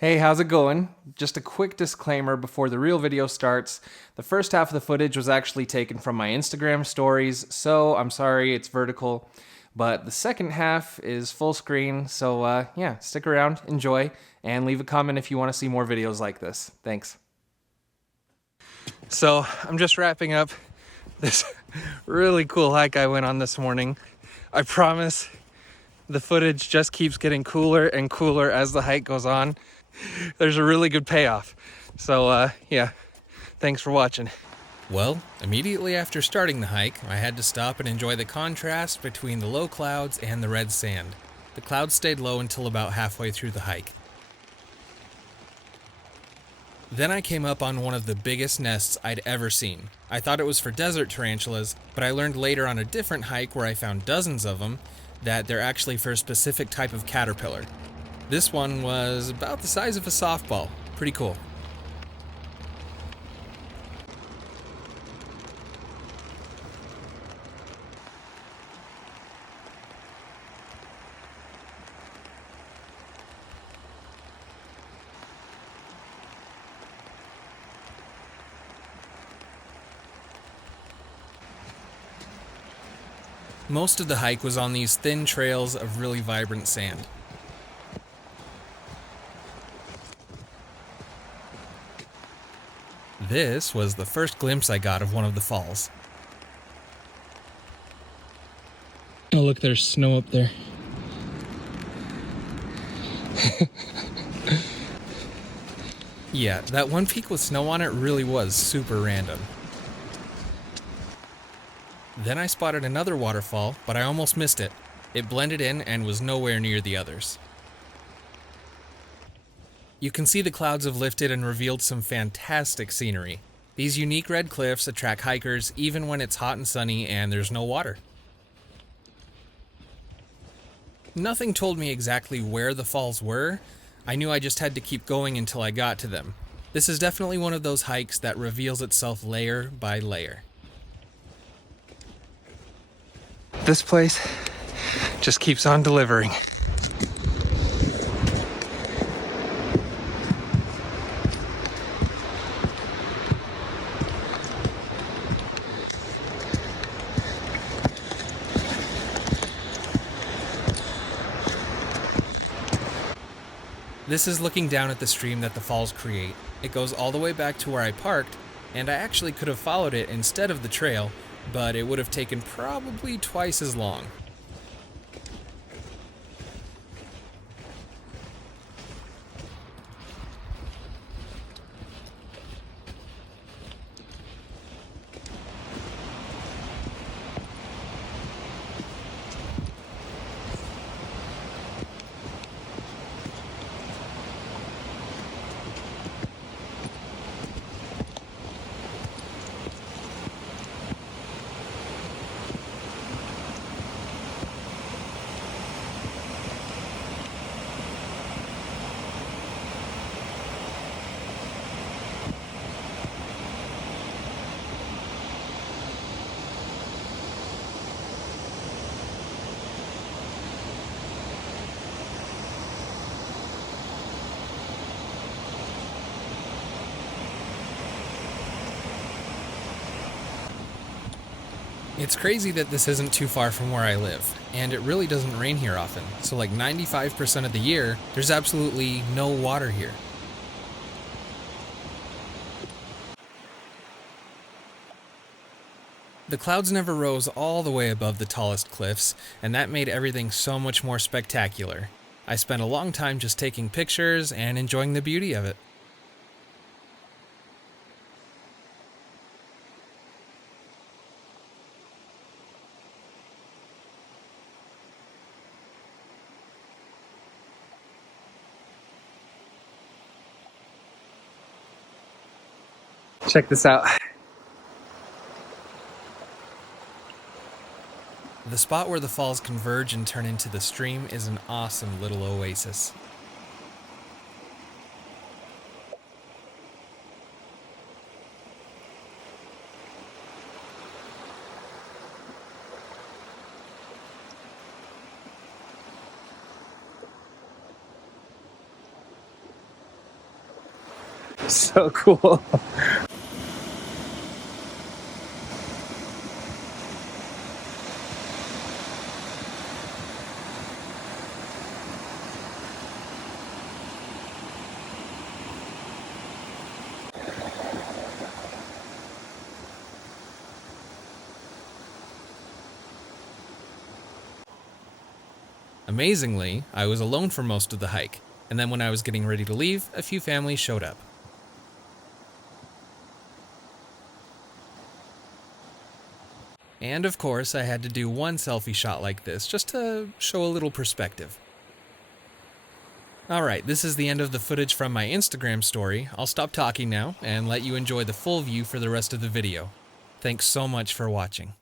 Hey, how's it going? Just a quick disclaimer before the real video starts. The first half of the footage was actually taken from my Instagram stories, so I'm sorry it's vertical. But the second half is full screen, so yeah, stick around, enjoy, and leave a comment if you want to see more videos like this. Thanks. So, I'm just wrapping up this really cool hike I went on this morning. I promise the footage just keeps getting cooler and cooler as the hike goes on. There's a really good payoff. So yeah, thanks for watching. Well, immediately after starting the hike, I had to stop and enjoy the contrast between the low clouds and the red sand. The clouds stayed low until about halfway through the hike. Then I came up on one of the biggest nests I'd ever seen. I thought it was for desert tarantulas, but I learned later on a different hike where I found dozens of them that they're actually for a specific type of caterpillar. This one was about the size of a softball. Pretty cool. Most of the hike was on these thin trails of really vibrant sand. This was the first glimpse I got of one of the falls. Oh, look, there's snow up there. Yeah, that one peak with snow on it really was super random. Then I spotted another waterfall, but I almost missed it. It blended in and was nowhere near the others. You can see the clouds have lifted and revealed some fantastic scenery. These unique red cliffs attract hikers even when it's hot and sunny and there's no water. Nothing told me exactly where the falls were. I knew I just had to keep going until I got to them. This is definitely one of those hikes that reveals itself layer by layer. This place just keeps on delivering. This is looking down at the stream that the falls create. It goes all the way back to where I parked, and I actually could have followed it instead of the trail, but it would have taken probably twice as long. It's crazy that this isn't too far from where I live, and it really doesn't rain here often, so like 95% of the year, there's absolutely no water here. The clouds never rose all the way above the tallest cliffs, and that made everything so much more spectacular. I spent a long time just taking pictures and enjoying the beauty of it. Check this out. The spot where the falls converge and turn into the stream is an awesome little oasis. So cool. Amazingly, I was alone for most of the hike, and then when I was getting ready to leave, a few families showed up. And of course, I had to do one selfie shot like this, just to show a little perspective. Alright, this is the end of the footage from my Instagram story. I'll stop talking now, and let you enjoy the full view for the rest of the video. Thanks so much for watching.